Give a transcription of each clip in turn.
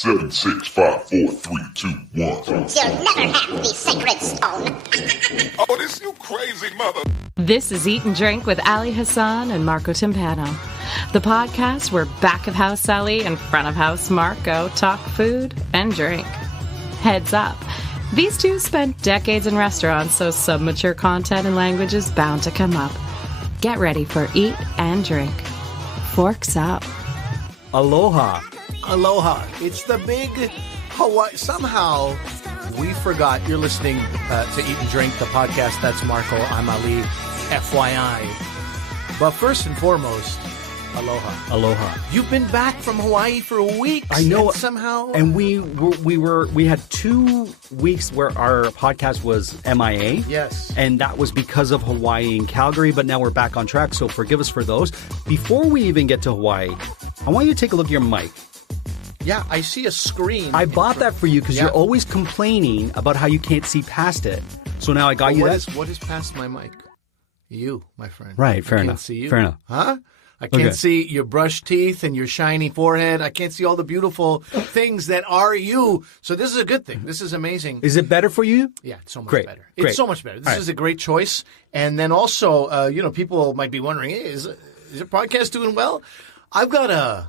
7, 6, 5, 4, 3, 2, 1. You'll never have the sacred stone. Oh, this you crazy mother. This is Eat and Drink with Ali Hassan and Marco Timpano, the podcast where back of house Ali and front of house Marco talk food and drink. Heads up, these two spent decades in restaurants, so some mature content and language is bound to come up. Get ready for Eat and Drink. Forks up. Aloha. Aloha. It's the big Hawaii. Somehow we forgot. You're listening to Eat and Drink, the podcast. That's Marco. I'm Ali. FYI. But first and foremost, aloha. Aloha. You've been back from Hawaii for a week. I know. And somehow. And we had 2 weeks where our podcast was MIA. Yes. And that was because of Hawaii and Calgary, but now we're back on track, so forgive us for those. Before we even get to Hawaii, I want you to take a look at your mic. Yeah, I see a screen. I bought that for you because you're always complaining about how you can't see past it. So now I got you that. What is past my mic? You, my friend. Right, fair I enough. Can't see you. Fair enough. Huh? I can't see your brushed teeth and your shiny forehead. I can't see all the beautiful things that are you. So this is a good thing. This is amazing. Is it better for you? Yeah, it's so much Great. better. Great. It's so much better. This is a great choice. And then also, people might be wondering, hey, is your podcast doing well? I've got a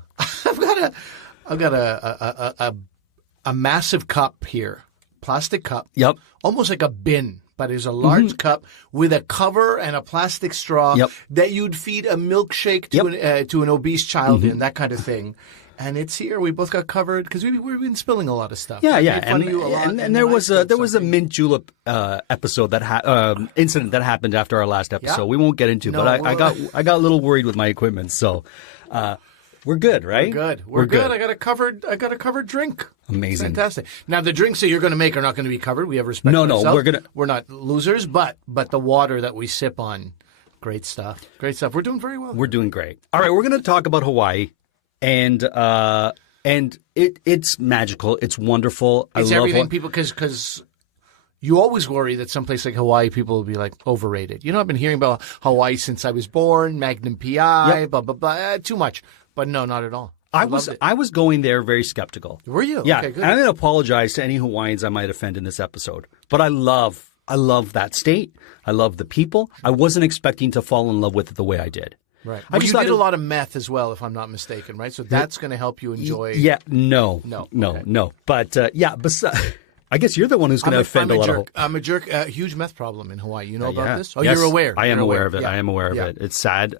massive cup here, plastic cup. Yep. Almost like a bin. But it's a large cup with a cover and a plastic straw that you'd feed a milkshake to an obese child in, that kind of thing. And it's here. We both got covered because we've been spilling a lot of stuff. Yeah, I yeah. made fun of you a lot, And there was a mint julep episode incident that happened after our last episode. Yeah. We won't get into, but I got a little worried with my equipment. So we're good, right? We're good. I got a covered drink. Amazing. It's fantastic. Now the drinks that you're going to make are not going to be covered. We have respect. No, for ourselves. we're not losers, but the water that we sip on, great stuff. Great stuff. We're doing very well. We're doing great. All right, we're going to talk about Hawaii, and it's magical. It's wonderful. It's I love everything, people, because you always worry that someplace like Hawaii, people will be like overrated. I've been hearing about Hawaii since I was born, Magnum PI, blah, blah, blah, too much. But no, not at all. I was going there very skeptical. Were you? Yeah. Okay, good. And I'm going to apologize to any Hawaiians I might offend in this episode. But I love that state. I love the people. I wasn't expecting to fall in love with it the way I did. Right. I Well, just you thought did a lot of meth as well, if I'm not mistaken, right? So that's going to help you enjoy. Yeah. No. But I guess you're the one who's going to offend a lot of. I'm a jerk. Huge meth problem in Hawaii. You know about Yeah. this? Oh, Yes, you're aware. I am aware of it. Yeah. I am aware of Yeah. it. It's sad.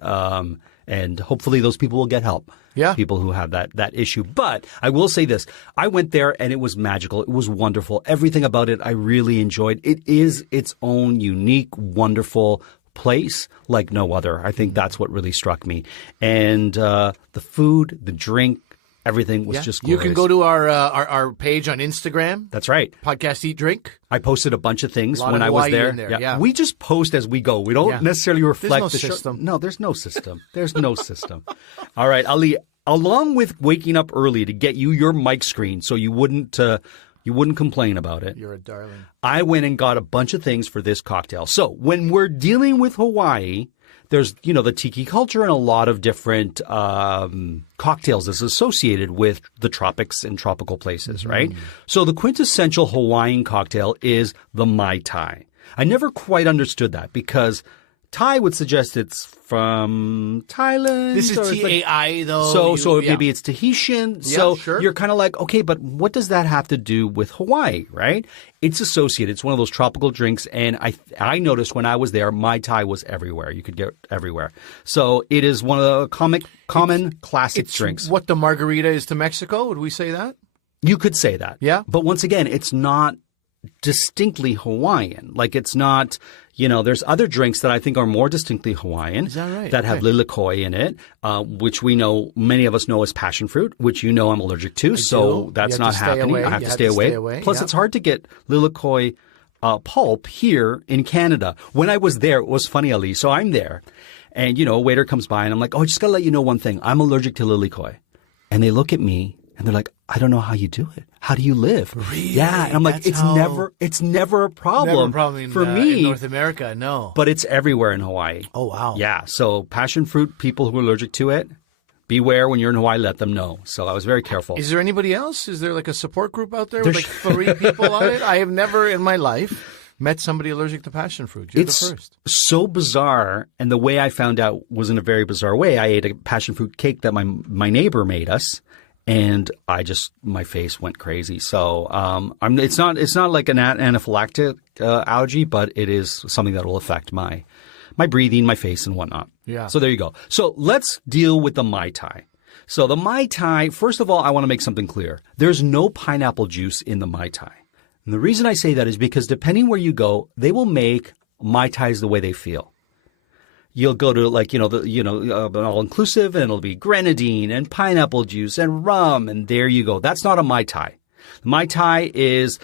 And hopefully those people will get help. Yeah. People who have that issue. But I will say this. I went there and it was magical. It was wonderful. Everything about it I really enjoyed. It is its own unique, wonderful place like no other. I think that's what really struck me. And the food, the drink, everything was just glorious. You can go to our page on Instagram. That's right. Podcast Eat Drink. I posted a bunch of things when of I was Hawaii there. in there, yeah. We just post as we go. We don't necessarily reflect There's no the show. system. No, there's no system. There's no system. All right, Ali, along with waking up early to get you your mic screen so you wouldn't complain about it. You're a darling. I went and got a bunch of things for this cocktail. So when we're dealing with Hawaii, there's, the tiki culture and a lot of different cocktails that's associated with the tropics and tropical places, right? So the quintessential Hawaiian cocktail is the Mai Tai. I never quite understood that because Thai would suggest it's from Thailand. This is TAI, though. So maybe it's Tahitian. Yeah, So sure. you're kind of like, okay, but what does that have to do with Hawaii, right? It's associated. It's one of those tropical drinks. And I noticed when I was there, Mai Tai was everywhere. You could get everywhere. So it is one of the common classic drinks. What the margarita is to Mexico. Would we say that? You could say that. Yeah. But once again, it's not distinctly Hawaiian. Like it's not, there's other drinks that I think are more distinctly Hawaiian. Is that right? That have lilikoi in it, which many of us know as passion fruit, which I'm allergic to. So that's not happening. I have to stay away. Plus, it's hard to get lilikoi pulp here in Canada. When I was there, it was funny, Ali. So I'm there and, a waiter comes by and I'm like, oh, I just got to let you know one thing. I'm allergic to lilikoi. And they look at me and they're like, I don't know how you do it. How do you live? Really? Yeah. And I'm like, it's never a problem, for me. In North America, no. But it's everywhere in Hawaii. Oh, wow. Yeah. So passion fruit, people who are allergic to it, beware when you're in Hawaii, let them know. So I was very careful. Is there anybody else? Is there like a support group out there with like 3 people on it? I have never in my life met somebody allergic to passion fruit. You're the first. So bizarre, and the way I found out was in a very bizarre way. I ate a passion fruit cake that my neighbor made us, and my face went crazy. So it's not like an anaphylactic allergy, but it is something that will affect my breathing, my face, and whatnot. Yeah. So there you go. So let's deal with the Mai Tai. So the Mai Tai, first of all, I want to make something clear. There's no pineapple juice in the Mai Tai. And the reason I say that is because depending where you go, they will make Mai Tais the way they feel. You'll go to an all-inclusive, and it'll be grenadine and pineapple juice and rum, and there you go. That's not a Mai Tai. Mai Tai is,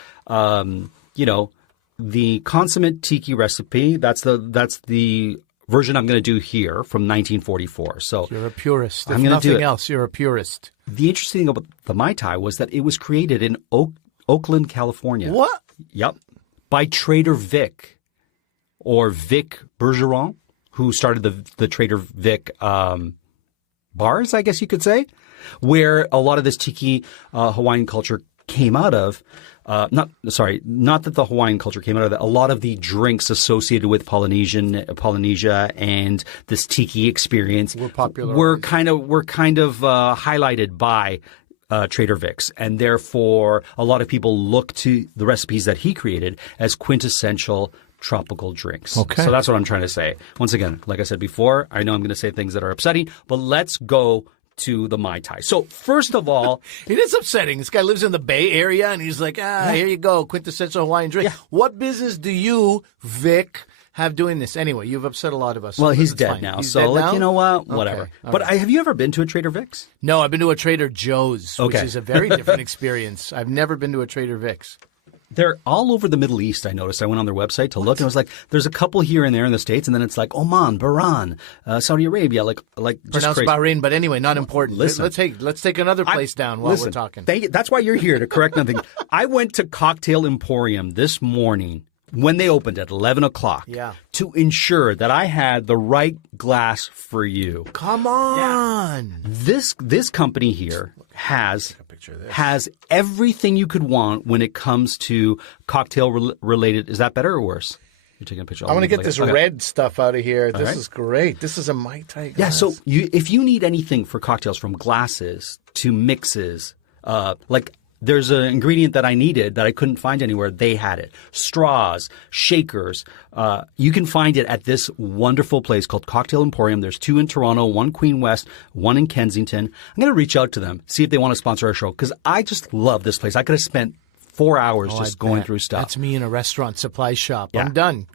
the consummate tiki recipe. That's the version I'm going to do here from 1944. So you're a purist. If I'm going to do nothing else, you're a purist. The interesting thing about the Mai Tai was that it was created in Oakland, California. What? Yep. By Trader Vic, or Vic Bergeron, who started the Trader Vic bars, I guess you could say, where a lot of this tiki Hawaiian culture came out of. Not that the Hawaiian culture came out of it. A lot of the drinks associated with Polynesia and this tiki experience were popular. Were kind of highlighted by Trader Vic's, and therefore a lot of people look to the recipes that he created as quintessential tropical drinks. Okay. So that's what I'm trying to say. Once again, like I said before, I know I'm going to say things that are upsetting, but let's go to the Mai Tai. So first of all, it is upsetting. This guy lives in the Bay Area, and he's like, here you go, quintessential Hawaiian drink. Yeah. What business do you, Vic, have doing this? Anyway, you've upset a lot of us. Well, he's dead now. He's so dead now? You know what? Whatever. Okay. But right. Have you ever been to a Trader Vic's? No, I've been to a Trader Joe's, which is a very different experience. I've never been to a Trader Vic's. They're all over the Middle East, I noticed. I went on their website to look, and it was like, there's a couple here and there in the States, and then it's like Oman, Bahrain, Saudi Arabia, like just pronounced crazy. Bahrain, but anyway, not important. Listen. Let's take another place down while we're talking. Thank you. That's why you're here, to correct nothing. I went to Cocktail Emporium this morning when they opened at 11 o'clock to ensure that I had the right glass for you. Come on. Yeah. This company here has everything you could want when it comes to cocktail related. Is that better or worse? You're taking a picture. I want to get this red stuff out of here. This is great. This is a Mai Tai glass. Yeah, so if you need anything for cocktails, from glasses to mixes, there's an ingredient that I needed that I couldn't find anywhere. They had it. Straws, shakers. You can find it at this wonderful place called Cocktail Emporium. There's 2 in Toronto, 1 Queen West, 1 in Kensington. I'm going to reach out to them, see if they want to sponsor our show, because I just love this place. I could have spent 4 hours just going through stuff. That's me in a restaurant supply shop. Yeah. I'm done.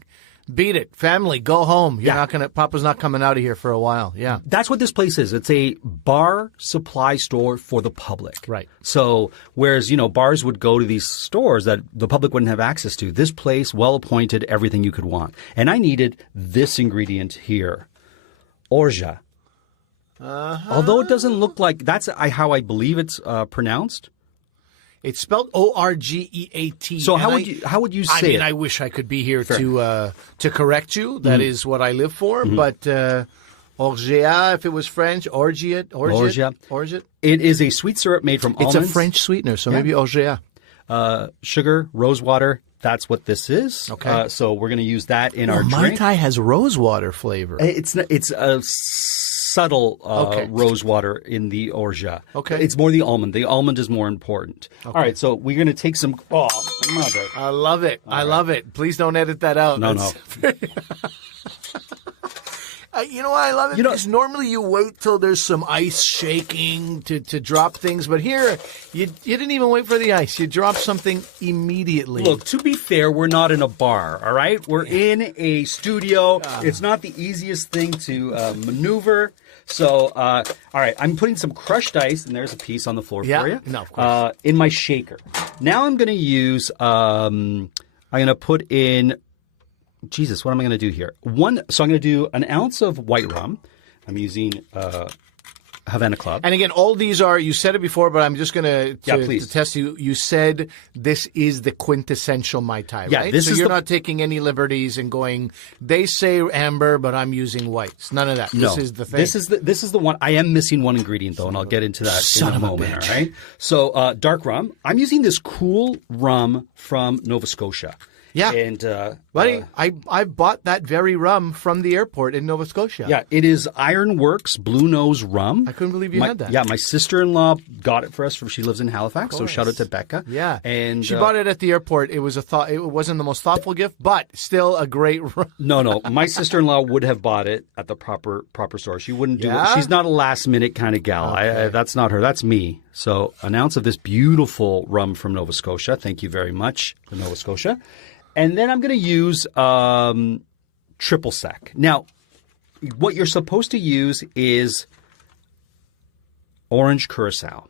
Beat it. Family, go home. Papa's not coming out of here for a while. Yeah. That's what this place is. It's a bar supply store for the public. Right. So whereas, bars would go to these stores that the public wouldn't have access to, this place, well appointed, everything you could want. And I needed this ingredient here, Orgeat. Although it doesn't look like that's how I believe it's pronounced. It's spelled Orgeat. So how would you say it? I wish I could be here to correct you. That is what I live for. Mm-hmm. But Orgeat, if it was French, Orgeat. It is a sweet syrup made from almonds. It's a French sweetener, so maybe Orgeat. Sugar, rose water. That's what this is. Okay. So we're going to use that in our drink. Mai Tai has rose water flavor. It's a subtle rose water in the Orgeat. Okay. It's more the almond. The almond is more important. Okay. All right, so we're going to take some... Oh, mother. I love it. I love it. Please don't edit that out. No. You know why I love it? Because normally you wait till there's some ice shaking to drop things, but here you didn't even wait for the ice. You dropped something immediately. Look, to be fair, we're not in a bar, all right? We're in a studio. It's not the easiest thing to maneuver. So, all right, I'm putting some crushed ice, and there's a piece on the floor for you. No, of course. In my shaker. Now I'm going to use, I'm going to put in... Jesus, what am I going to do here? So I'm going to do an ounce of white rum. I'm using Havana Club. And again, all these are, you said it before, but I'm just going to test you. You said this is the quintessential Mai Tai, right? This so you're not taking any liberties and going, they say amber, but I'm using whites. None of that. No. This is the thing. This is the one. I am missing one ingredient, though, and I'll get into that in a moment. All right? So dark rum. I'm using this cool rum from Nova Scotia. Yeah. And, buddy, I bought that very rum from the airport in Nova Scotia. Yeah, it is Ironworks Blue Nose Rum. I couldn't believe you had that. Yeah, my sister-in-law got it for us. She lives in Halifax, so shout out to Becca. Yeah. And she bought it at the airport. It wasn't the most thoughtful gift, but still a great rum. No. My sister-in-law would have bought it at the proper store. She wouldn't do it. She's not a last-minute kind of gal. Okay. That's not her. That's me. So an ounce of this beautiful rum from Nova Scotia. Thank you very much for Nova Scotia. And then I'm going to use triple sec. Now, what you're supposed to use is orange curacao.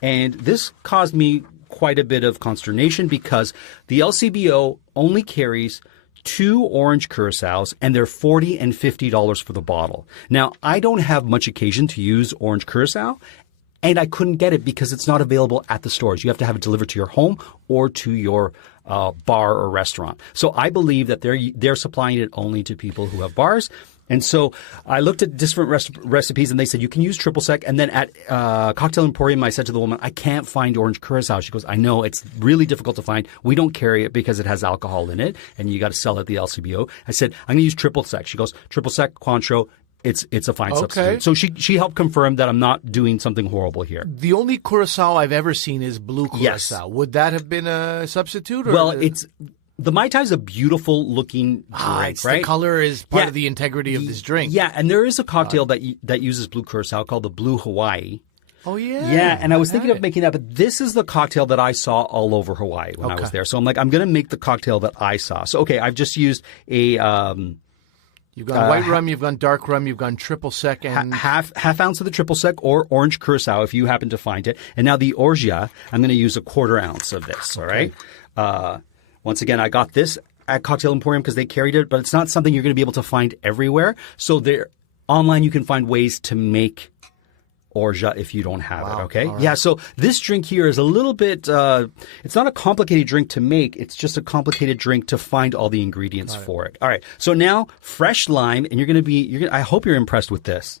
And this caused me quite a bit of consternation because the LCBO only carries 2 orange curaçaos, and they're $40 and $50 for the bottle. Now, I don't have much occasion to use orange curacao, and I couldn't get it because it's not available at the stores. You have to have it delivered to your home or to your bar or restaurant. So I believe that they're supplying it only to people who have bars. And so I looked at different recipes, and they said you can use triple sec. And then at Cocktail Emporium, I said to the woman, I can't find orange curacao. She goes, I know, it's really difficult to find. We don't carry it because it has alcohol in it, and you got to sell it at the LCBO. I said, I'm going to use triple sec. She goes, triple sec, Cointreau. It's a fine substitute. So she helped confirm that I'm not doing something horrible here. The only curacao I've ever seen is blue curacao. Yes. Would that have been a substitute? Or well, the Mai Tai is a beautiful looking drink, right? The color is part of the integrity of this drink. Yeah, and there is a cocktail that uses blue curacao called the Blue Hawaii. Oh, yeah. Yeah, and I was thinking of making that, but this is the cocktail that I saw all over Hawaii when I was there. So I'm like, I'm going to make the cocktail that I saw. So, okay, I've just used a... You've gone white rum, you've gone dark rum, you've gone triple sec, and half ounce of the triple sec or orange curacao if you happen to find it. And now the Orgeat, I'm going to use a 1/4 ounce of this. All right. Once again, I got this at Cocktail Emporium because they carried it, but it's not something you're going to be able to find everywhere. So there, online, you can find ways to make Orgeat if you don't have it, okay? Right. Yeah, so this drink here is a little bit, it's not a complicated drink to make, it's just a complicated drink to find all the ingredients for it. All right, so now fresh lime, and I hope you're impressed with this.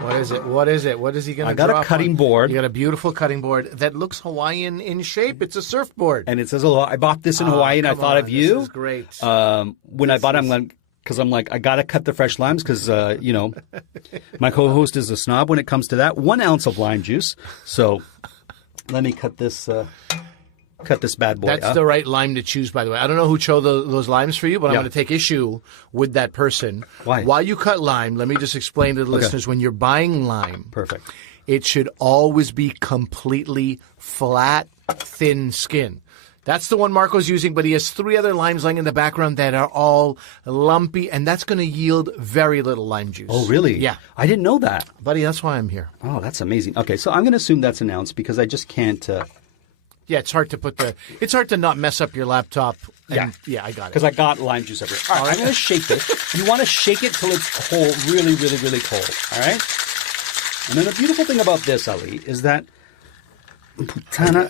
What is it? What is he going to drop? I got a cutting board. You got a beautiful cutting board that looks Hawaiian in shape. It's a surfboard. And it says Aloha. I bought this in Hawaii, and I thought of you. This is great. When I bought it, because I'm like, I got to cut the fresh limes because, my co-host is a snob when it comes to that. 1 ounce of lime juice. So let me cut this bad boy That's the right lime to choose, by the way. I don't know who chose those limes for you, but I'm going to take issue with that person. Why? While you cut lime, let me just explain to the listeners, when you're buying lime, perfect, it should always be completely flat, thin skin. That's the one Marco's using, but he has 3 other limes lying in the background that are all lumpy, and that's going to yield very little lime juice. Oh, really? Yeah. I didn't know that. Buddy, that's why I'm here. Oh, that's amazing. Okay, so I'm going to assume that's an ounce because I just can't... Yeah, it's hard to not mess up your laptop. Yeah, I got it. Because I got lime juice everywhere. All right, I'm going to shake this. You want to shake it till it's cold, really, really, really cold. All right? And then the beautiful thing about this, Ali, is that...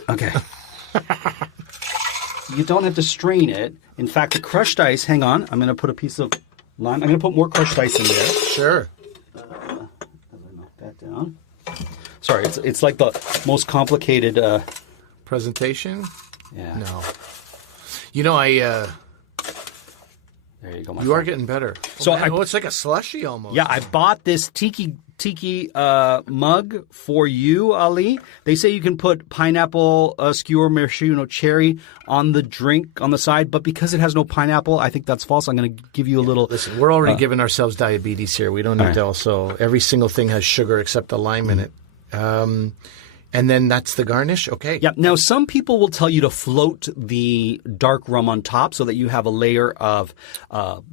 Okay. You don't have to strain it. In fact, the crushed ice, hang on, I'm going to put a piece of lime. I'm going to put more crushed ice in there. Sure. As I knock that down. Sorry, it's like the most complicated... Presentation? Yeah. No. There you go, You are getting better. So it's like a slushy almost. Yeah, I bought this tiki mug for you, Ali. They say you can put pineapple, skewer, maraschino, cherry on the drink on the side, but because it has no pineapple, I think that's false. I'm going to give you a little... Listen, we're already giving ourselves diabetes here. We don't need to also... Every single thing has sugar except the lime in it. And then that's the garnish? Okay. Yeah. Now, some people will tell you to float the dark rum on top so that you have a layer of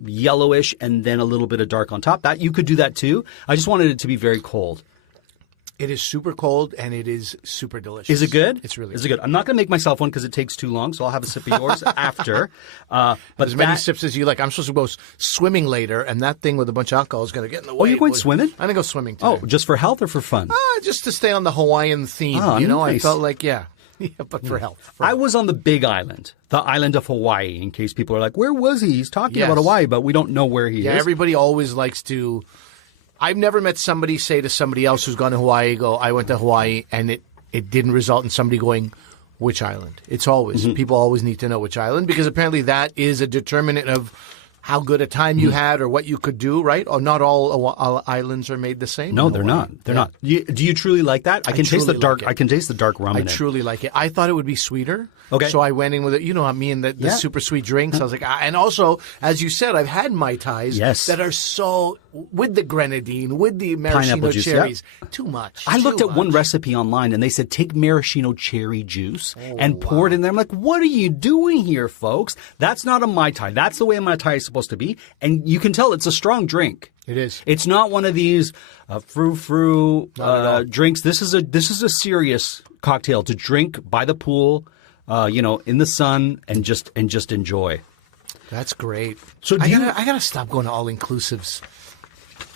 yellowish and then a little bit of dark on top. That you could do that too. I just wanted it to be very cold. It is super cold, and it is super delicious. Is it good? It's really good. Is it good? I'm not going to make myself one because it takes too long, so I'll have a sip of yours after. But as many sips as you like. I'm supposed to go swimming later, and that thing with a bunch of alcohol is going to get in the way. Oh, you're going swimming? I'm going to go swimming today. Oh, just for health or for fun? Just to stay on the Hawaiian theme. Oh, nice. I felt like, yeah, but for health. I was on the big island, the island of Hawaii, in case people are like, where was he? He's talking about Hawaii, but we don't know where he is. Yeah, everybody always likes to... I've never met somebody say to somebody else who's gone to Hawaii, I went to Hawaii, and it didn't result in somebody going, which island? It's always, people always need to know which island, because apparently that is a determinant of how good a time you had or what you could do, right? Or not all islands are made the same. No, they're not. They're not. Do you truly like that? I can taste the dark. I can taste the dark rum in it. I truly like it. I thought it would be sweeter. Okay. So I went in with it. You know, me and the super sweet drinks. I was like, and also, as you said, I've had Mai Tais that are so, with the grenadine, with the maraschino cherries. Too much. I looked at one recipe online and they said, take maraschino cherry juice and pour it in there. I'm like, what are you doing here, folks? That's not a Mai Tai. That's the way a Mai Tai is supposed to be. And you can tell it's a strong drink. It is. It's not one of these frou-frou drinks. This is a serious cocktail to drink by the pool, in the sun and just enjoy. That's great. So I gotta stop going to all inclusives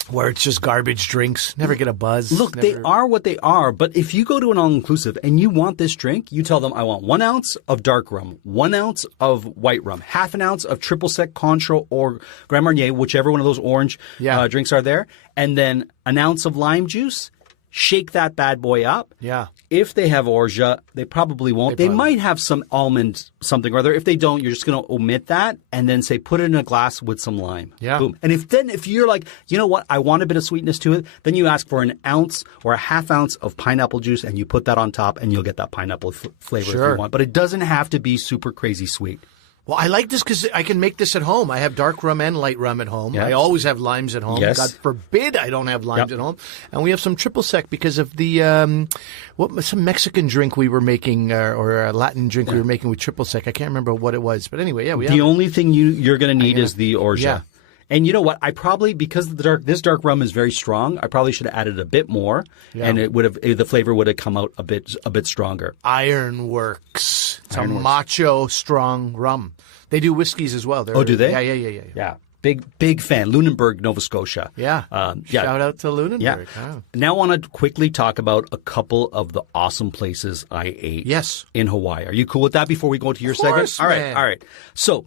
where it's just garbage drinks. Never get a buzz. Look, they are what they are. But if you go to an all-inclusive and you want this drink, you tell them, I want 1 ounce of dark rum, 1 ounce of white rum, half an ounce of triple sec Cointreau or Grand Marnier, whichever one of those orange drinks are there, and then an ounce of lime juice. Shake that bad boy up. Yeah. If they have Orgeat, they probably won't. They might have some almond something or other. If they don't, you're just going to omit that and then say put it in a glass with some lime. Yeah. Boom. And if you're like, you know what, I want a bit of sweetness to it, then you ask for an ounce or a half ounce of pineapple juice and you put that on top and you'll get that pineapple flavor if you want. But it doesn't have to be super crazy sweet. Well, I like this because I can make this at home. I have dark rum and light rum at home. I always have limes at home. Yes. God forbid I don't have limes at home. And we have some triple sec because of the some Mexican drink we were making or a Latin drink we were making with triple sec. I can't remember what it was, but anyway, we have. The only thing you're going to need is the Orgeat. Yeah. And you know what? I probably, because this dark rum is very strong, I probably should have added a bit more, and the flavor would have come out a bit stronger. Ironworks. It's a macho strong rum. They do whiskeys as well. Do they? Yeah. Big fan. Lunenburg, Nova Scotia. Yeah. Shout out to Lunenburg. Yeah. Oh. Now I want to quickly talk about a couple of the awesome places I ate. In Hawaii. Are you cool with that before we go to your segment? All right. So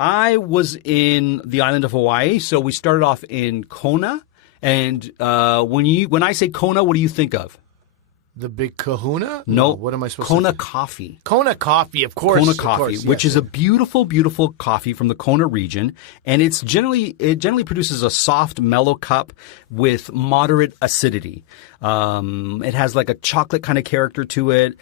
I was in the island of Hawaii, so we started off in Kona. And when I say Kona, what do you think of? The big kahuna? No. What am I supposed Kona to say? coffee. Kona coffee, of course. Kona coffee, which is a beautiful, beautiful coffee from the Kona region. And it generally produces a soft, mellow cup with moderate acidity. It has like a chocolate kind of character to it.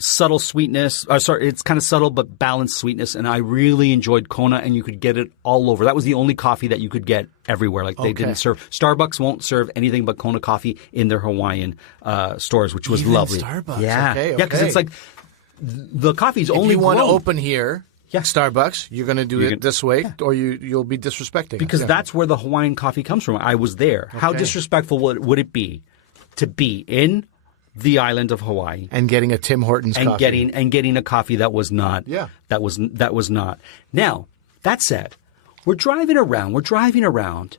Subtle sweetness. It's kind of subtle but balanced sweetness, and I really enjoyed Kona, and you could get it all over. That was the only coffee that you could get everywhere. Like they didn't serve. Starbucks won't serve anything but Kona coffee in their Hawaiian stores, which was lovely. Starbucks. Yeah, Okay. because it's like the coffee's only. If you want to grown. open here. Yeah. Starbucks, you're going to do it this way, or you'll be disrespecting. Because that's where the Hawaiian coffee comes from. I was there. How disrespectful would it be to be in the island of Hawaii and getting a Tim Hortons coffee and getting a coffee that was not that was not. Now, that said, we're driving around,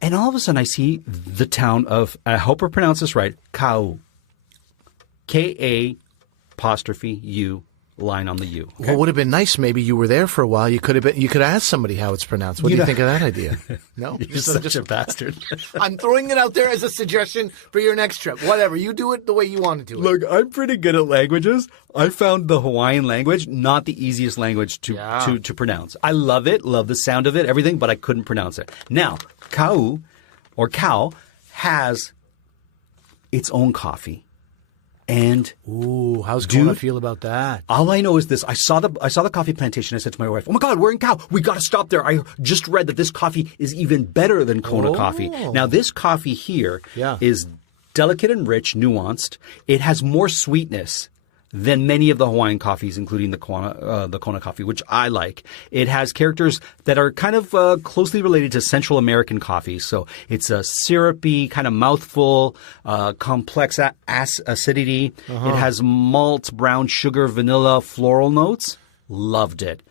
and all of a sudden I see the town of, I hope I pronounce this right, Kau. K-A-U line on the U. Okay? Well, it would have been nice. Maybe you were there for a while. You could have asked somebody how it's pronounced. What do you think of that idea? No, you're such a bastard. I'm throwing it out there as a suggestion for your next trip. Whatever, you do it the way you want to do it. Look, I'm pretty good at languages. I found the Hawaiian language not the easiest language to pronounce. I love it, love the sound of it, everything, but I couldn't pronounce it. Now, Kau has its own coffee. And how's Kona feel about that? All I know is this: I saw the coffee plantation. I said to my wife, "Oh my God, we're in Kau. We got to stop there." I just read that this coffee is even better than Kona coffee. Now, this coffee here is delicate and rich, nuanced. It has more sweetness than many of the Hawaiian coffees, including the Kona coffee, which I like. It has characters that are kind of closely related to Central American coffees. So it's a syrupy, kind of mouthful, complex acidity. It has malt, brown sugar, vanilla, floral notes. Loved it.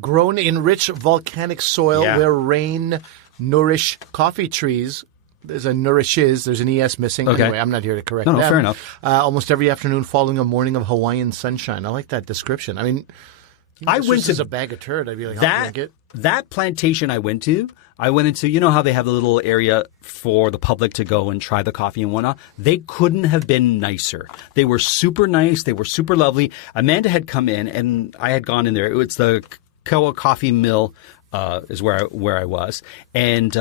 Grown in rich volcanic soil where rain nourish coffee trees. There's an ES missing. Okay. Anyway, I'm not here to correct that. No, fair enough. Almost every afternoon following a morning of Hawaiian sunshine. I like that description. I mean, I went to a bag of turd. I'd be like, I'll drink it. That plantation I went into, you know how they have the little area for the public to go and try the coffee and whatnot? They couldn't have been nicer. They were super nice. They were super lovely. Amanda had come in, and I had gone in there. It's the Kaua Coffee Mill is where I was. And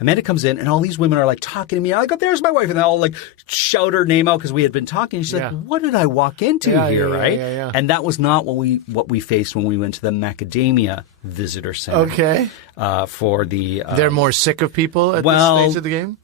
Amanda comes in, and all these women are like talking to me. I go, "There's my wife," and they all like shout her name out because we had been talking. And she's like, "What did I walk into here?" Right? Yeah. And that was not what we faced when we went to the Macadamia Visitor Center. Okay. For the they're more sick of people at this stage of the game.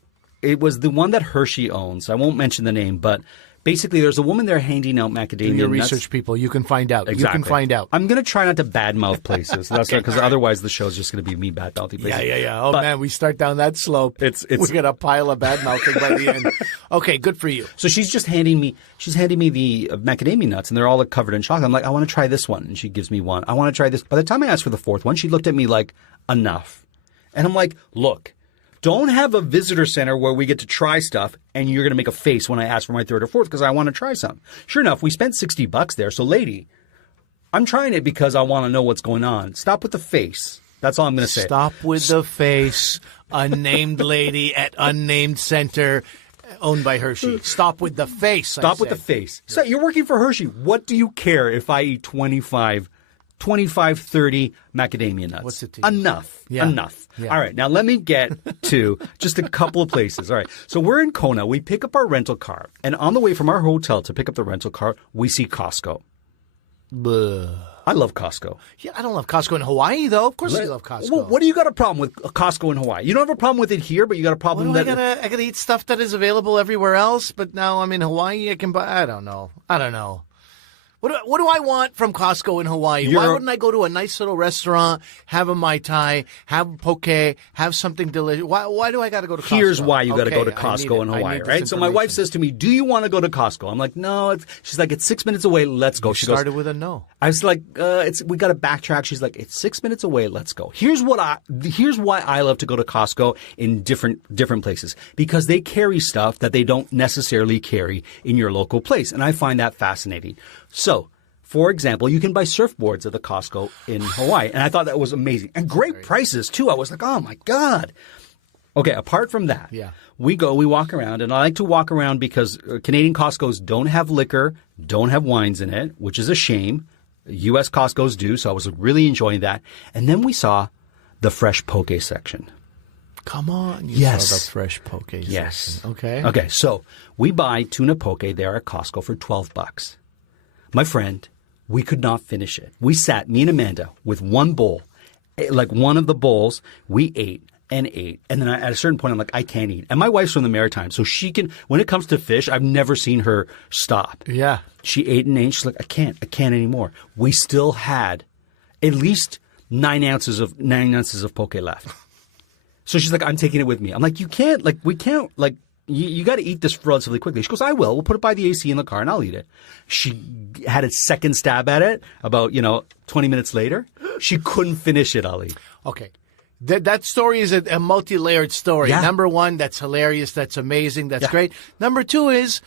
It was the one that Hershey owns. I won't mention the name, but basically, there's a woman there handing out macadamia nuts. Do your research, people. You can find out. Exactly. You can find out. I'm going to try not to badmouth places. That's because otherwise the show's just going to be me badmouthing places. Yeah. Oh, man, we start down that slope. We're going to pile of badmouthing by the end. Okay, good for you. So she's just handing me the macadamia nuts, and they're all covered in chocolate. I'm like, I want to try this one. And she gives me one. I want to try this. By the time I asked for the fourth one, she looked at me like, enough. And I'm like, look. Don't have a visitor center where we get to try stuff and you're going to make a face when I ask for my third or fourth because I want to try some. Sure enough, we spent $60 there. So, lady, I'm trying it because I want to know what's going on. Stop with the face. That's all I'm going to say. Stop with the face. Unnamed lady at unnamed center owned by Hershey. Stop with the face. Stop with the face. So you're working for Hershey. What do you care if I eat 25, 30 macadamia nuts? What's it to you? Enough. Yeah. Enough. Yeah. All right. Now let me get to just a couple of places. All right. So we're in Kona. We pick up our rental car. And on the way from our hotel to pick up the rental car, we see Costco. Bleh. I love Costco. Yeah, I don't love Costco in Hawaii, though. Of course you love Costco. Well, what do you got a problem with Costco in Hawaii? You don't have a problem with it here, but you got a problem I gotta eat stuff that is available everywhere else, but now I'm in Hawaii, I can buy. I don't know. What do I want from Costco in Hawaii? Why wouldn't I go to a nice little restaurant, have a Mai Tai, have poke, have something delicious? Why do I got to go to Costco? Here's why you got to go to Costco in Hawaii, right? So my wife says to me, "Do you want to go to Costco?" I'm like, "No." She's like, "It's 6 minutes away. Let's go." She started with a no. I was like, we got to backtrack." She's like, "It's 6 minutes away. Let's go." Here's why I love to go to Costco in different places, because they carry stuff that they don't necessarily carry in your local place, and I find that fascinating. So, for example, you can buy surfboards at the Costco in Hawaii, and I thought that was amazing. And great prices, too. I was like, oh, my God. Okay, apart from that, we walk around, and I like to walk around because Canadian Costcos don't have liquor, don't have wines in it, which is a shame. U.S. Costcos do, so I was really enjoying that. And then we saw the fresh poke section. Come on. You saw the fresh poke section. Yes. Okay. Okay, so we buy tuna poke there at Costco for $12. My friend, we could not finish it. We sat, me and Amanda, with one bowl. Like one of the bowls, we ate and ate. And then at a certain point, I'm like, I can't eat. And my wife's from the Maritimes, so she can, when it comes to fish, I've never seen her stop. Yeah. She ate and ate. She's like, I can't anymore. We still had at least 9 ounces of poke left. So she's like, I'm taking it with me. I'm like, you can't, like, we can't, like, you got to eat this relatively quickly. She goes, I will. We'll put it by the AC in the car and I'll eat it. She had a second stab at it about, 20 minutes later. She couldn't finish it, Ali. Okay. That story is a multi-layered story. Yeah. Number one, that's hilarious. That's amazing. That's great. Number two is,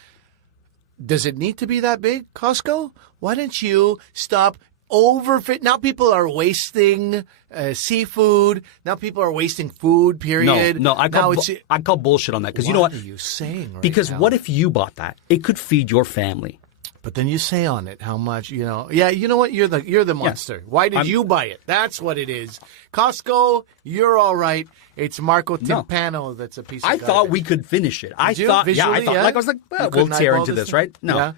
does it need to be that big, Costco? Why don't you stop overfit? Now people are wasting seafood. Now people are wasting food, period. No, I call bullshit on that. Because you know what? What are you saying right Because now? what if you bought that? It could feed your family. But then you say on it how much, Yeah, you know what? You're the monster. Yeah. Why did you buy it? That's what it is. Costco, you're all right. It's Marco Timpano that's a piece of garbage. I thought we could finish it. I thought, I was like, well, we'll tear into this, right? No.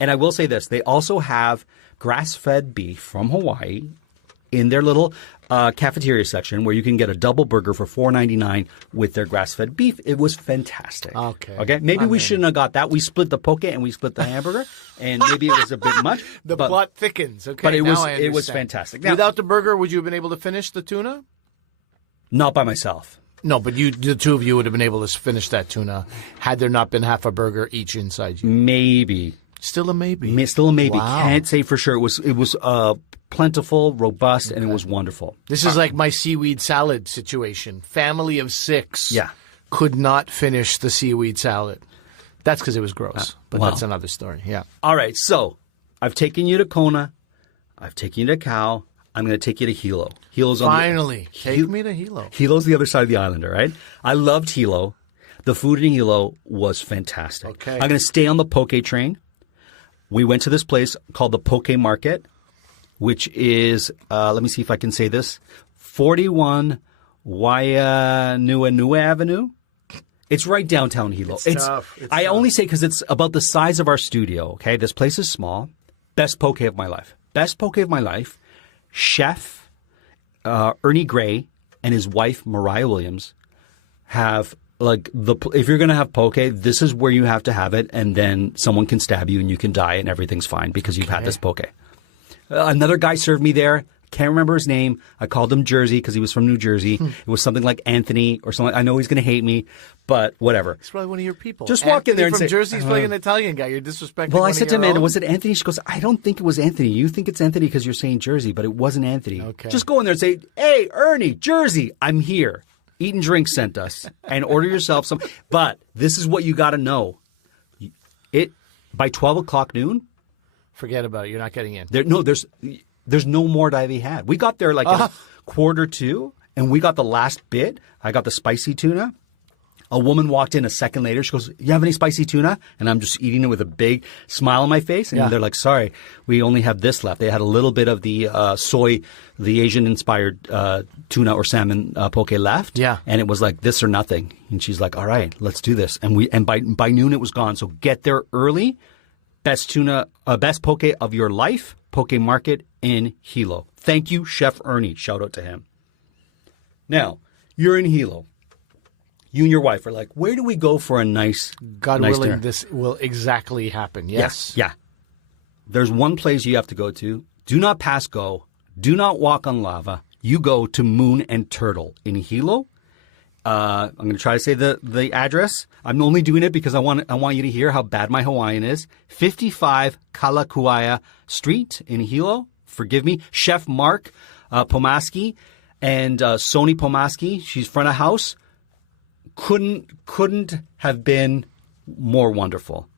And I will say this. They also have grass-fed beef from Hawaii in their little cafeteria section where you can get a double burger for $4.99 with their grass-fed beef. It was fantastic. Okay. Maybe we shouldn't have got that. We split the poke and we split the hamburger, and maybe it was a bit much. The plot thickens. Okay, but it was fantastic. Now, without the burger, would you have been able to finish the tuna? Not by myself. No, but the two of you would have been able to finish that tuna had there not been half a burger each inside you. Maybe. Still a maybe. Still a maybe. Wow. Can't say for sure. It was plentiful, robust, and it was wonderful. This is like my seaweed salad situation. Family of 6 could not finish the seaweed salad. That's because it was gross, but that's another story. Yeah. All right, so I've taken you to Kona. I've taken you to Cal. I'm going to take you to Hilo. Hilo's Finally, take me to Hilo. Hilo's the other side of the island, all right? I loved Hilo. The food in Hilo was fantastic. Okay. I'm going to stay on the poke train. We went to this place called the Poke Market, which is, let me see if I can say this, 41 Waianua Avenue. It's right downtown Hilo. It's tough. I only say because it's about the size of our studio, okay? This place is small. Best poke of my life. Best poke of my life. Chef Ernie Gray and his wife Mariah Williams have if you're going to have poke, this is where you have to have it, and then someone can stab you and you can die and everything's fine because you've had this poke. Another guy served me there. Can't remember his name. I called him Jersey because he was from New Jersey. It was something like Anthony or something. I know he's going to hate me, but whatever. He's probably one of your people. Just walk in there and from say, Jersey. He's probably an Italian guy. You're disrespecting. Well, I said to Amanda, was it Anthony? She goes, I don't think it was Anthony. You think it's Anthony because you're saying Jersey, but it wasn't Anthony. Okay. Just go in there and say, hey, Ernie, Jersey, I'm here. Eat and Drink sent us, and order yourself some. But this is what you got to know. By 12 o'clock noon. Forget about it. You're not getting in. There's no more to be had. We got there like at 1:45, and we got the last bit. I got the spicy tuna. A woman walked in a second later. She goes, you have any spicy tuna? And I'm just eating it with a big smile on my face. And they're like, sorry, we only have this left. They had a little bit of the the Asian-inspired tuna or salmon poke left. Yeah. And it was like this or nothing. And she's like, all right, let's do this. And by noon it was gone. So get there early. Best poke of your life. Poke Market in Hilo. Thank you, Chef Ernie. Shout out to him. Now, you're in Hilo. You and your wife are like, where do we go for a nice God nice willing, dinner? this will exactly happen. Yes. Yeah. There's one place you have to go to. Do not pass go. Do not walk on lava. You go to Moon and Turtle in Hilo. I'm going to try to say the address. I'm only doing it because I want you to hear how bad my Hawaiian is. 55 Kalakuaya Street in Hilo. Forgive me. Chef Mark Pomaski and Sony Pomaski. She's front of house. Couldn't have been more wonderful.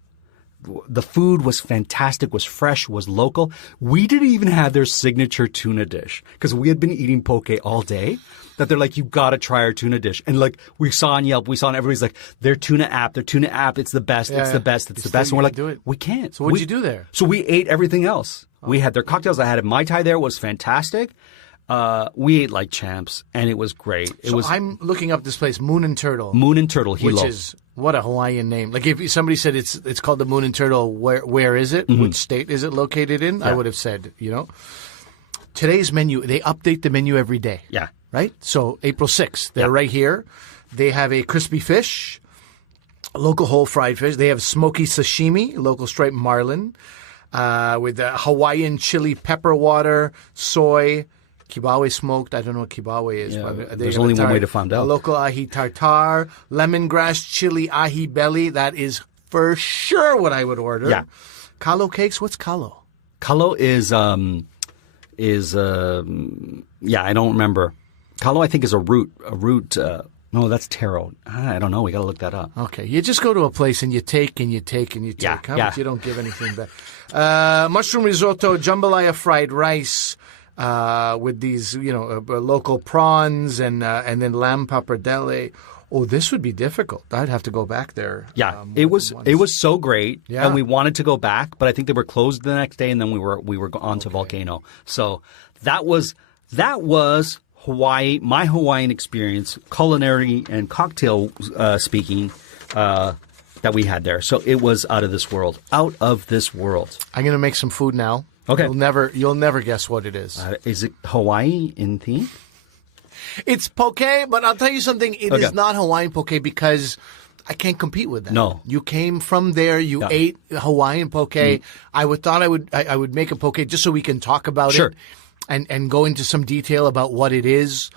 The food was fantastic, was fresh, was local. We didn't even have their signature tuna dish because we had been eating poke all day. That they're like, you got to try our tuna dish. And like we saw on Yelp, everybody's like, their tuna app, it's the best, it's the best, it's the best. And we're like, we can't. So what did you do there? So we ate everything else. We had their cocktails. I had a Mai Tai there. It was fantastic. We ate like champs, and it was great. I'm looking up this place, Moon and Turtle. Moon and Turtle, Hilo. Which is, what a Hawaiian name. Like if somebody said it's called the Moon and Turtle, where is it? Mm-hmm. Which state is it located in? Yeah. I would have said, Today's menu, they update the menu every day. Yeah. Right? So April 6th, they're right here. They have a crispy fish, local whole fried fish. They have smoky sashimi, local striped marlin, with Hawaiian chili pepper water, soy, kibawe smoked. I don't know what kibawe is. Yeah, but there's only one way to find out. Local ahi tartar, lemongrass chili ahi belly. That is for sure what I would order. Yeah. Kalo cakes. What's kalo? Kalo is I don't remember. Kalo, I think, is a root. No, that's taro. I don't know. We got to look that up. Okay. You just go to a place and you take and you take and you take. Yeah, But you don't give anything back. Mushroom risotto, jambalaya fried rice with these, local prawns and then lamb pappardelle. Oh, this would be difficult. I'd have to go back there. Yeah, it was so great, and we wanted to go back, but I think they were closed the next day, and then we were on to Volcano. So that was Hawaii, my Hawaiian experience, culinary and cocktail speaking. that we had there. So it was out of this world. Out of this world. I'm going to make some food now. Okay. You'll never guess what it is. Is it Hawaii in theme? It's poke, but I'll tell you something. It is not Hawaiian poke because I can't compete with that. No. You came from there. You ate Hawaiian poke. I would make a poke just so we can talk about it and go into some detail about what it is.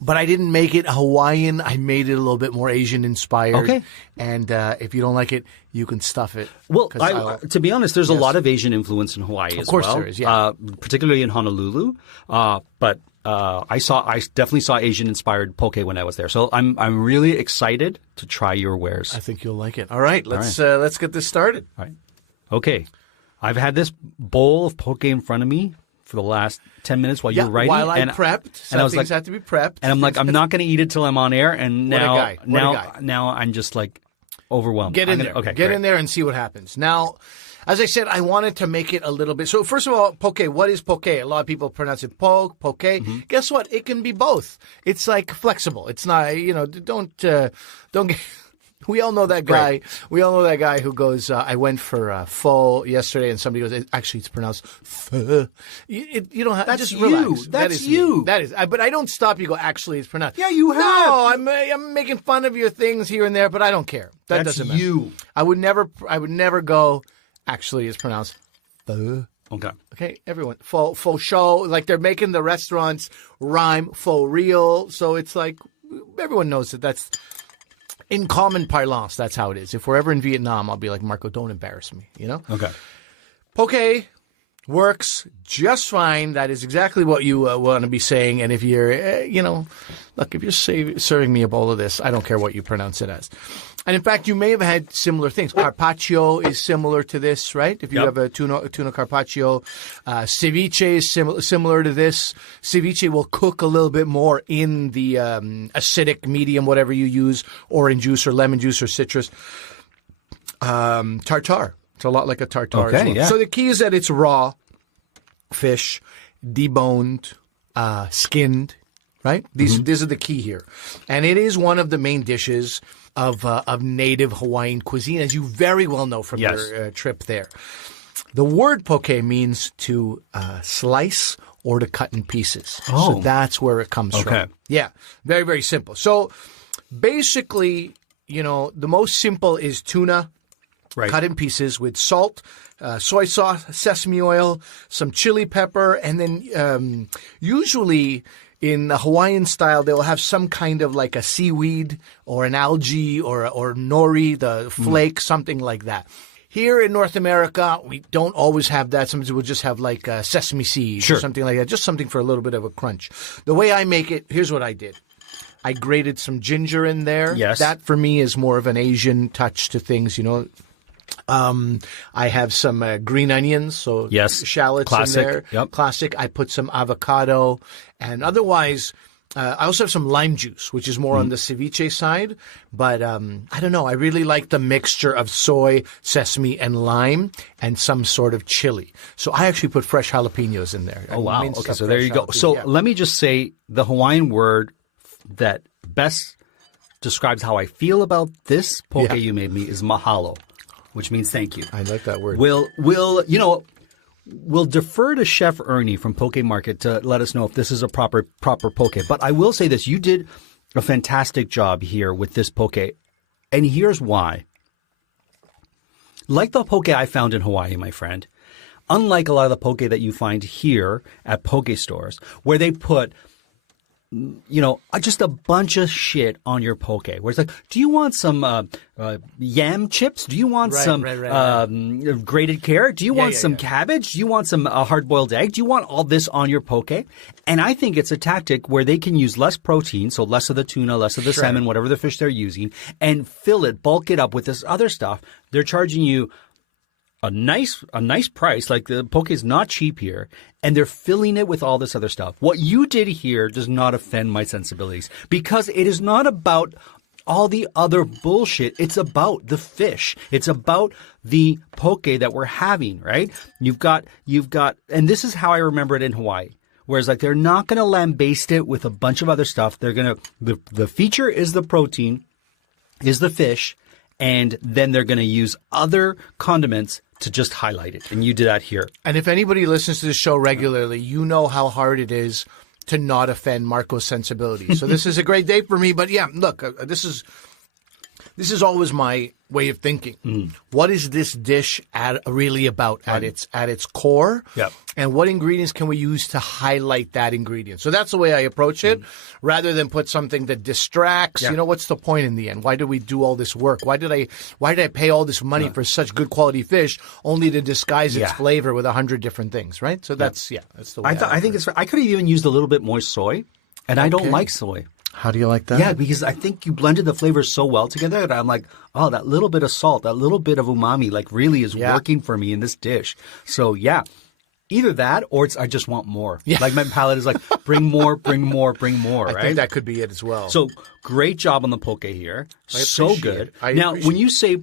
But I didn't make it Hawaiian. I made it a little bit more Asian inspired. Okay. And if you don't like it, you can stuff it. Well, to be honest, there's a lot of Asian influence in Hawaii as well. Of course there is, yeah. Particularly in Honolulu. But I definitely saw Asian inspired poke when I was there. So I'm really excited to try your wares. I think you'll like it. All right, let's get this started. All right. Okay. I've had this bowl of poke in front of me for the last 10 minutes while you were writing. While I prepped. And I was things have to be prepped. And I'm like, I'm not going to eat it till I'm on air. And now I'm just like overwhelmed. Get in there. Okay, Get in there and see what happens. Now, as I said, I wanted to make it a little bit. So first of all, poke. What is poke? A lot of people pronounce it poke. Mm-hmm. Guess what? It can be both. It's like flexible. It's not, don't get. We all know that guy. Right. We all know that guy who goes, I went for pho yesterday, and somebody goes, actually, it's pronounced pho. You don't have That's just you. relax. That's you. Me. That is. But I don't stop you. Go, actually, it's pronounced. Yeah, you have. No, I'm making fun of your things here and there, but I don't care. That doesn't matter. You. I would never go, actually, it's pronounced pho. Okay. Okay, everyone. Faux show. Like they're making the restaurants rhyme faux real. So it's like everyone knows that that's. In common parlance, that's how it is. If we're ever in Vietnam, I'll be like, Marco, don't embarrass me, Okay. Poke works just fine. That is exactly what you want to be saying. And if you're, look, if you're serving me a bowl of this, I don't care what you pronounce it as. And in fact, you may have had similar things. Carpaccio is similar to this, right? If you have a tuna carpaccio. Ceviche is similar to this. Ceviche will cook a little bit more in the acidic medium, whatever you use, orange juice or lemon juice or citrus. Tartare. It's a lot like a tartare as well. Yeah. So the key is that it's raw fish, deboned, skinned, right? These are the key here. And it is one of the main dishes of native Hawaiian cuisine, as you very well know from your trip there. The word poke means to slice or to cut in pieces. Oh. So that's where it comes from. Yeah, very, very simple. So basically, the most simple is tuna cut in pieces with salt, soy sauce, sesame oil, some chili pepper, and then usually in the Hawaiian style, they'll have some kind of like a seaweed or an algae or nori, the flake, something like that. Here in North America, we don't always have that. Sometimes we'll just have like sesame seeds or something like that, just something for a little bit of a crunch. The way I make it, here's what I did. I grated some ginger in there. Yes. That for me is more of an Asian touch to things, I have some green onions, so shallots classic. in there. Yep. Classic. I put some avocado, and otherwise, I also have some lime juice, which is more on the ceviche side. But I don't know. I really like the mixture of soy, sesame, and lime, and some sort of chili. So I actually put fresh jalapenos in there. Oh, wow. Okay, so there you go. So let me just say the Hawaiian word that best describes how I feel about this poke you made me is mahalo, which means thank you. I like that word. We'll defer to Chef Ernie from Poke Market to let us know if this is a proper poke. But I will say this. You did a fantastic job here with this poke. And here's why. Like the poke I found in Hawaii, my friend, unlike a lot of the poke that you find here at poke stores, where they put just a bunch of shit on your poke. Where it's like, do you want some yam chips? Do you want some grated carrot? Do you want some cabbage? Do you want some hard-boiled egg? Do you want all this on your poke? And I think it's a tactic where they can use less protein, so less of the tuna, less of the salmon, whatever the fish they're using, and bulk it up with this other stuff. They're charging you a nice price. Like the poke is not cheap here, and they're filling it with all this other stuff. What you did here does not offend my sensibilities because it is not about all the other bullshit. It's about the fish. It's about the poke that we're having, right? You've got, and this is how I remember it in Hawaii. Whereas like they're not going to lambaste it with a bunch of other stuff. They're going to, the feature is the protein, is the fish, and then they're going to use other condiments to just highlight it. And you do that here. And if anybody listens to the show regularly, you know how hard it is to not offend Marco's sensibilities. So this is a great day for me. But yeah, look, this is always my way of thinking. What is this dish really about at its core? Yep. And what ingredients can we use to highlight that ingredient? So that's the way I approach it, rather than put something that distracts. Yeah. You know, what's the point in the end? Why did we do all this work? Why did I pay all this money for such good quality fish only to disguise its flavor with 100 different things, right? So that's the way I think it's. I could have even used a little bit more soy, and I don't like soy. How do you like that? Yeah, because I think you blended the flavors so well together that I'm like, oh, that little bit of salt, that little bit of umami, like really is working for me in this dish. So yeah, either that or I just want more. Yeah. Like my palate is like, bring more, bring more, bring more. I think that could be it as well. So great job on the poke here. So good. Now, when you say,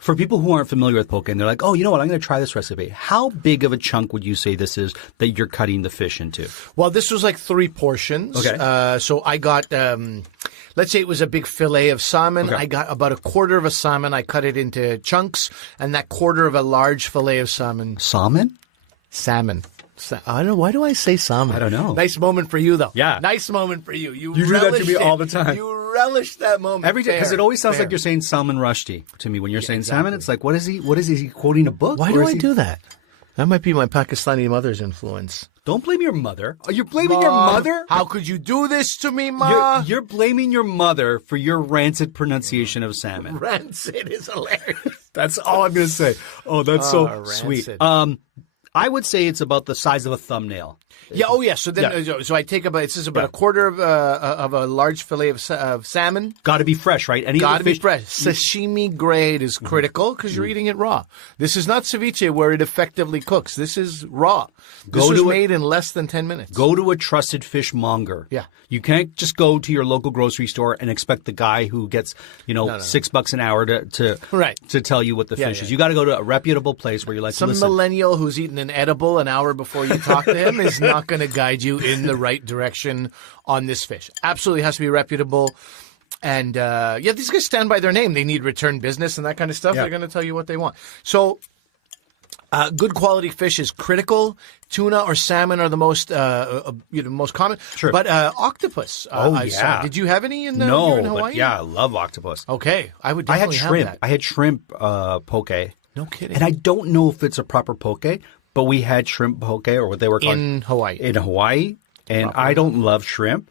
for people who aren't familiar with poke and they're like, oh, you know what, I'm going to try this recipe. How big of a chunk would you say this is that you're cutting the fish into? Well, this was like 3 portions. Okay. So I got, let's say it was a big fillet of salmon. Okay. I got about a quarter of a salmon. I cut it into chunks, and that quarter of a large fillet of salmon. Salmon? Salmon. I don't know. Why do I say salmon? I don't know. Nice moment for you, though. Yeah. Nice moment for you. You do that to me all the time. You relish that moment. Every day, because it always sounds like you're saying Salman Rushdie to me when you're saying salmon. It's like, what is he? Is he quoting a book? Why do I do that? That might be my Pakistani mother's influence. Don't blame your mother. Are you blaming your mother? How could you do this to me, Ma? You're blaming your mother for your rancid pronunciation of salmon. Rancid is hilarious. That's all I'm going to say. Oh, that's so sweet. I would say it's about the size of a thumbnail. Yeah. Oh, yeah. So then, so I take about a quarter of a large fillet of salmon. Got to be fresh, right? Got to be fresh. Sashimi grade is critical because you're eating it raw. This is not ceviche where it effectively cooks. This is raw. This was made in less than 10 minutes. Go to a trusted fishmonger. Yeah. You can't just go to your local grocery store and expect the guy who gets, $6 an hour to tell you what the fish is. You got to go to a reputable place where you're like, some millennial who's eaten an edible an hour before you talk to him is not going to guide you in the right direction on this fish. Absolutely has to be reputable. And these guys stand by their name. They need return business and that kind of stuff. Yeah. They're going to tell you what they want. So good quality fish is critical. Tuna or salmon are the most most common. Sure. But octopus. I saw. Did you have any in No, in Hawaii? but yeah, I love octopus. Okay. I would definitely have shrimp. Have that. I had shrimp poke. No kidding. And I don't know if it's a proper poke, but we had shrimp poke or what they were called. In Hawaii. In Hawaii. And I don't love shrimp.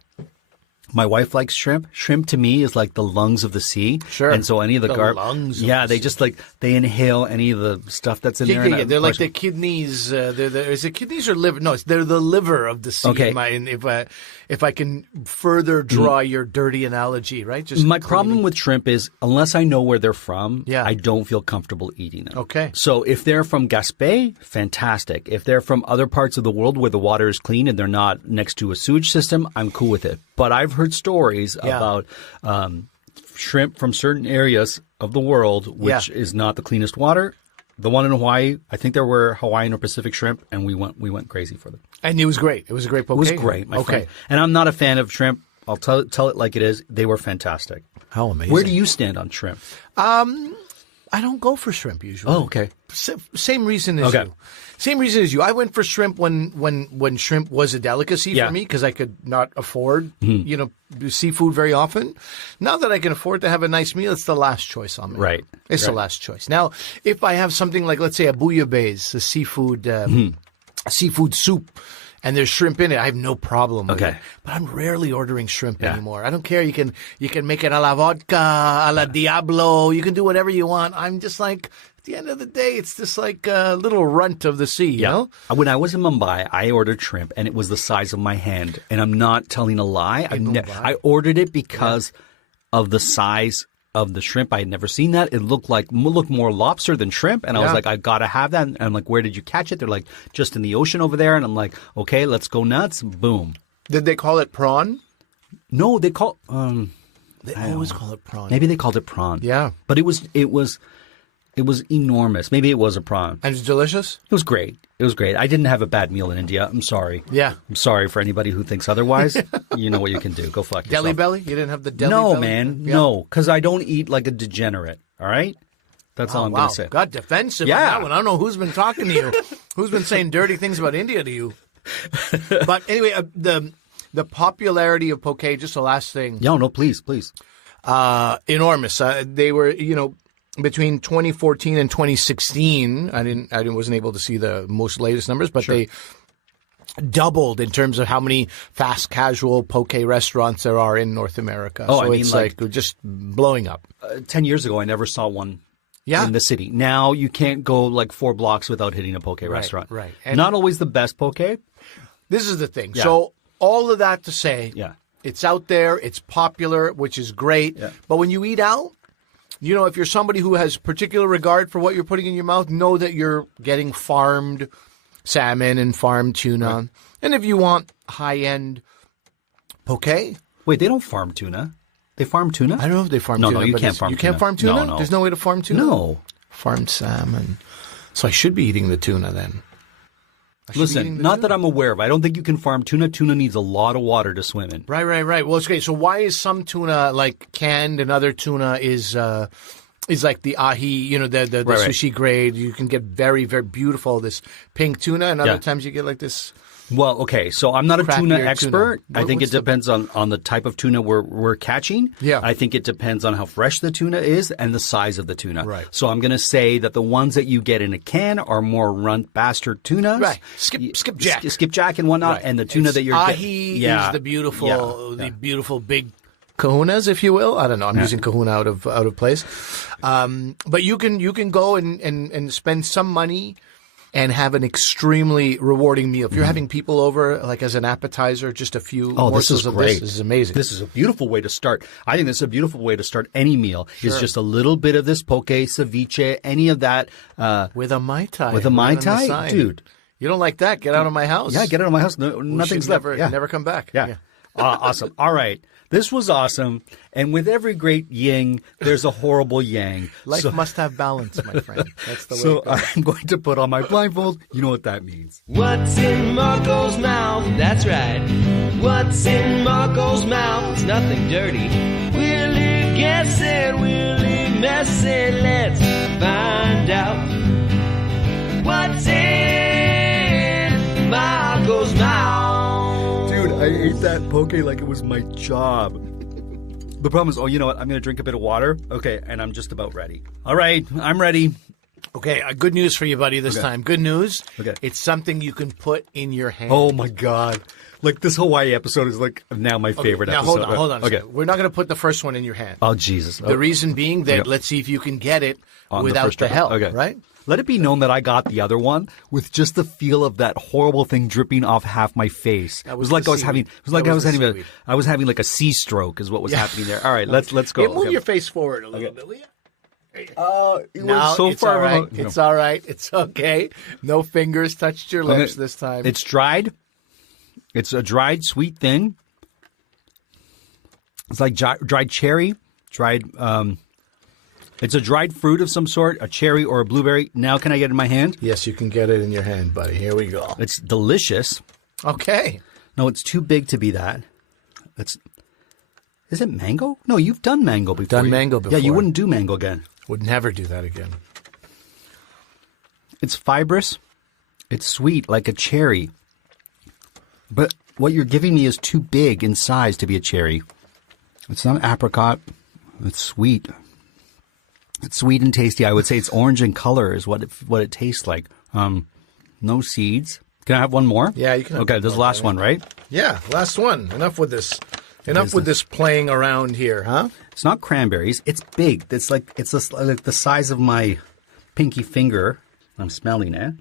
My wife likes shrimp. Shrimp to me is like the lungs of the sea. Sure. And so any of the lungs. They just they inhale any of the stuff that's in there. Yeah. They're like the kidneys. Is it kidneys or liver? No, they're the liver of the sea. Okay. If I can further draw your dirty analogy, right? My problem with shrimp is unless I know where they're from, I don't feel comfortable eating them. Okay. So if they're from Gaspé, fantastic. If they're from other parts of the world where the water is clean and they're not next to a sewage system, I'm cool with it. But I've heard stories about shrimp from certain areas of the world, which is not the cleanest water. The one in Hawaii, I think there were Hawaiian or Pacific shrimp, and we went crazy for them. And it was great. It was a great poke. It was great, my friend. And I'm not a fan of shrimp. I'll tell it like it is. They were fantastic. How amazing. Where do you stand on shrimp? I don't go for shrimp usually. Oh, okay. Same reason as you. Same reason as you. I went for shrimp when shrimp was a delicacy for me because I could not afford, seafood very often. Now that I can afford to have a nice meal, it's the last choice on me. Right. It's the last choice. Now, if I have something like, let's say, a bouillabaisse, a seafood soup, and there's shrimp in it, I have no problem with it. But I'm rarely ordering shrimp anymore. I don't care. You can make it a la vodka, a la Diablo. You can do whatever you want. I'm just like, at the end of the day, it's just like a little runt of the sea, you know? When I was in Mumbai, I ordered shrimp, and it was the size of my hand. And I'm not telling a lie. I ordered it because of the size of the shrimp. I had never seen that. It looked more lobster than shrimp. And I was like, I got to have that. And I'm like, where did you catch it? They're like, just in the ocean over there. And I'm like, okay, let's go nuts. Boom. Did they call it prawn? No, they call They always call it prawn. Maybe they called it prawn. Yeah. But it was It was enormous. Maybe it was a prawn. And it's delicious? It was great. It was great. I didn't have a bad meal in India. I'm sorry. Yeah. I'm sorry for anybody who thinks otherwise. You know what you can do. Go fuck yourself. Deli belly? You didn't have the deli belly? No, man. Yeah. No, because I don't eat like a degenerate. All right? That's all I'm going to say. Got defensive on that one. I don't know who's been talking to you. Who's been saying dirty things about India to you? But anyway, the popularity of poke, just the last thing. No, please. Enormous. They were, between 2014 and 2016, I wasn't able to see the most latest numbers, but they doubled in terms of how many fast casual poke restaurants there are in North America. Oh, so I mean, it's like just blowing up. 10 years ago, I never saw one in the city. Now you can't go like 4 blocks without hitting a poke restaurant. Right. And not always the best poke. This is the thing. Yeah. So all of that to say, it's out there, it's popular, which is great. Yeah. But when you eat out, if you're somebody who has particular regard for what you're putting in your mouth, know that you're getting farmed salmon and farmed tuna. Right. And if you want high-end poke. Wait, they don't farm tuna. They farm tuna? I don't know if they farm tuna. No, you can't farm tuna. You can't farm tuna? No. There's no way to farm tuna? No. Farmed salmon. So I should be eating the tuna then. Listen, not that I'm aware of. I don't think you can farm tuna. Tuna needs a lot of water to swim in. Right. Well, it's okay. So why is some tuna like canned and other tuna is like the ahi, the sushi grade? You can get very, very beautiful, this pink tuna, and other times you get like this. Well, okay, so I'm not a tuna expert. I think it depends on the type of tuna we're catching. Yeah. I think it depends on how fresh the tuna is and the size of the tuna. Right. So I'm going to say that the ones that you get in a can are more runt bastard tunas. Right. Skipjack. Skipjack and whatnot. Right. And the tuna that you're getting. Ahi is the beautiful big kahunas, if you will. I don't know. I'm using kahuna out of place. But you can go and spend some money and have an extremely rewarding meal. If you're having people over, like as an appetizer, just a few morsels of this is amazing. This is a beautiful way to start. I think this is a beautiful way to start any meal. Sure. Is just a little bit of this poke, ceviche, any of that. With a Mai Tai. With a Mai Tai? Dude. You don't like that? Get out of my house. Yeah, get out of my house. No, nothing's left. Never come back. Yeah. Awesome. All right. This was awesome. And with every great yin, there's a horrible yang. Life must have balance, my friend. That's the way So it goes. I'm going to put on my blindfold. You know what that means. What's in Marco's mouth? That's right. What's in Marco's mouth? It's nothing dirty. Will he guess it? Will he mess it? Let's find out. What's in Marco's mouth? Dude, I ate that poke like it was my job. The problem is, you know what? I'm going to drink a bit of water. Okay, and I'm just about ready. All right, I'm ready. Okay, good news for you, buddy, this time. Good news. Okay. It's something you can put in your hand. Oh, my God. Like, this Hawaii episode is, like, now my favorite episode. Now, hold on. Okay. We're not going to put the first one in your hand. Oh, Jesus. The reason being that let's see if you can get it without the help, right? Let it be known that I got the other one with just the feel of that horrible thing dripping off half my face. It was like I was having like a sea stroke is what was happening there. All right, let's go. Hey, move your face forward a little bit, will you? It was so far. Right. It's all right. It's okay. No fingers touched your lips this time. It's dried. It's a dried sweet thing. It's like dried cherry, it's a dried fruit of some sort, a cherry or a blueberry. Now can I get it in my hand? Yes, you can get it in your hand, buddy. Here we go. It's delicious. Okay. No, it's too big to be that. Is it mango? No, you've done mango before. Mango before. Yeah, you wouldn't do mango again. Would never do that again. It's fibrous. It's sweet, like a cherry. But what you're giving me is too big in size to be a cherry. It's not apricot. It's sweet. It's sweet and tasty. I would say it's orange in color is what it tastes like. No seeds. Can I have one more? Yeah, you can. Okay, this is the last one, right? Yeah, last one. Enough with this. Enough with this playing around here, huh? It's not cranberries. It's big. It's like the size of my pinky finger. I'm smelling it.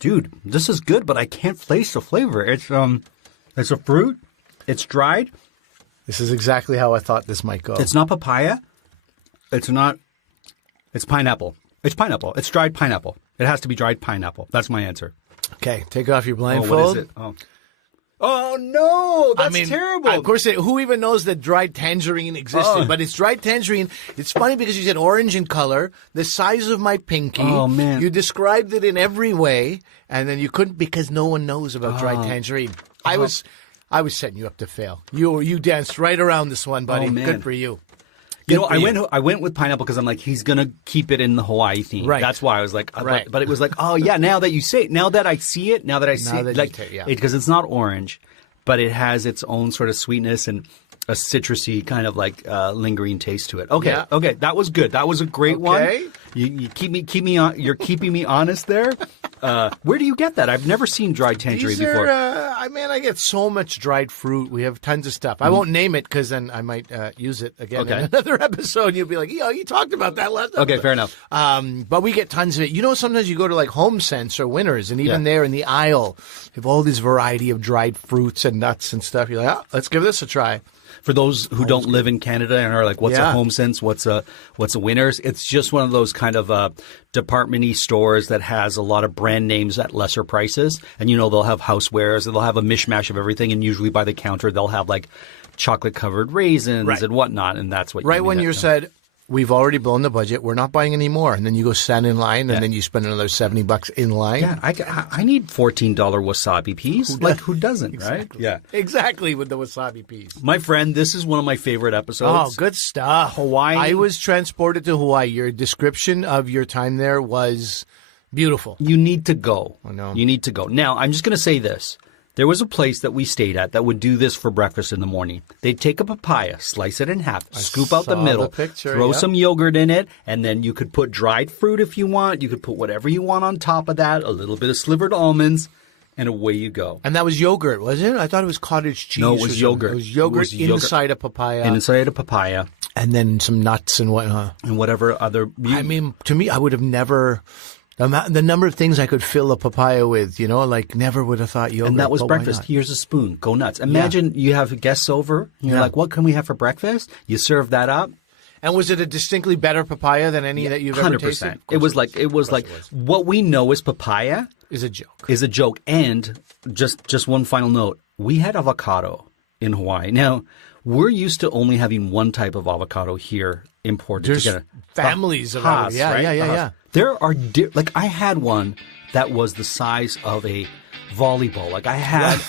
Dude, this is good, but I can't place the flavor. It's a fruit. It's dried. This is exactly how I thought this might go. It's not papaya. It's not. It's pineapple. It's pineapple. It's dried pineapple. It has to be dried pineapple. That's my answer. Okay, take off your blindfold. Oh, what is it? Oh. Oh, no. That's terrible. Of course, who even knows that dried tangerine existed? But it's dried tangerine. It's funny because you said orange in color, the size of my pinky. Oh, man. You described it in every way, and then you couldn't because no one knows about dried tangerine. I was setting you up to fail. You danced right around this one, buddy. Oh, man. Good for you. I went with pineapple because I'm like, he's going to keep it in the Hawaii theme. Right. That's why I was like, right. But it was like, oh, yeah, now that you say it, now that I see it, because it's not orange, but it has its own sort of sweetness and a citrusy kind of like lingering taste to it. Okay. Yeah. Okay. That was good. That was a great one. You keep me on. You're keeping me honest there. Where do you get that? I've never seen dried tangerine before. I get so much dried fruit. We have tons of stuff. I won't name it because then I might use it again in another episode. You'll be like, you talked about that last episode. Okay, fair enough. But we get tons of it. You know, sometimes you go to like Home Sense or Winners, and even there in the aisle, you have all this variety of dried fruits and nuts and stuff. You're like, let's give this a try. For those who don't live in Canada and are like, what's a Home Sense? What's a Winners? It's just one of those kind of department-y stores that has a lot of brand names at lesser prices. And, they'll have housewares and they'll have a mishmash of everything. And usually by the counter, they'll have like chocolate-covered raisins and whatnot. And that's what when you said, we've already blown the budget, we're not buying any more. And then you go stand in line and then you spend another $70 in line. Yeah, I need $14 wasabi peas. Who doesn't, exactly. right? Yeah. Exactly, with the wasabi peas. My friend, this is one of my favorite episodes. Oh, good stuff. Hawaii. I was transported to Hawaii. Your description of your time there was beautiful. You need to go. I know. You need to go. Now, I'm just going to say this. There was a place that we stayed at that would do this for breakfast in the morning. They'd take a papaya, slice it in half, scoop out the middle, throw some yogurt in it, and then you could put dried fruit if you want. You could put whatever you want on top of that, a little bit of slivered almonds, and away you go. And that was yogurt, wasn't it? I thought it was cottage cheese. No, it was yogurt. It was yogurt inside a papaya. And inside a papaya. And then some nuts and whatnot. And whatever other... to me, I would have never... The number of things I could fill a papaya with, never would have thought yogurt. And that was breakfast. Here's a spoon. Go nuts. Imagine you have guests over. You're like, what can we have for breakfast? You serve that up. And was it a distinctly better papaya than any that you've ever tasted? 100%. It was like what we know as papaya is a joke. And just one final note. We had avocado in Hawaii. Now, we're used to only having one type of avocado here imported. There's families of Haas, right? Yeah. There are I had one that was the size of a volleyball. Like I had,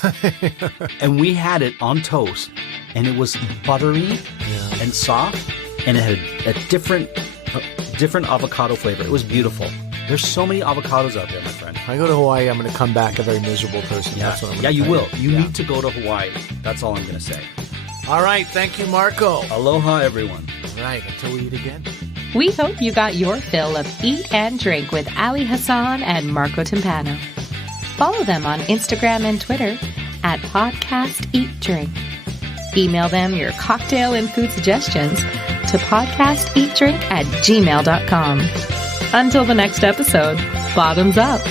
and we had it on toast, and it was buttery and soft, and it had a different avocado flavor. It was beautiful. There's so many avocados out there, my friend. If I go to Hawaii, I'm going to come back a very miserable person. Yeah, that's what I'm you will. You need to go to Hawaii. That's all I'm going to say. All right. Thank you, Marco. Aloha, everyone. All right. Until we eat again. We hope you got your fill of Eat and Drink with Ali Hassan and Marco Timpano. Follow them on Instagram and Twitter at Podcast Eat Drink. Email them your cocktail and food suggestions to podcasteatdrink@gmail.com. Until the next episode, bottoms up.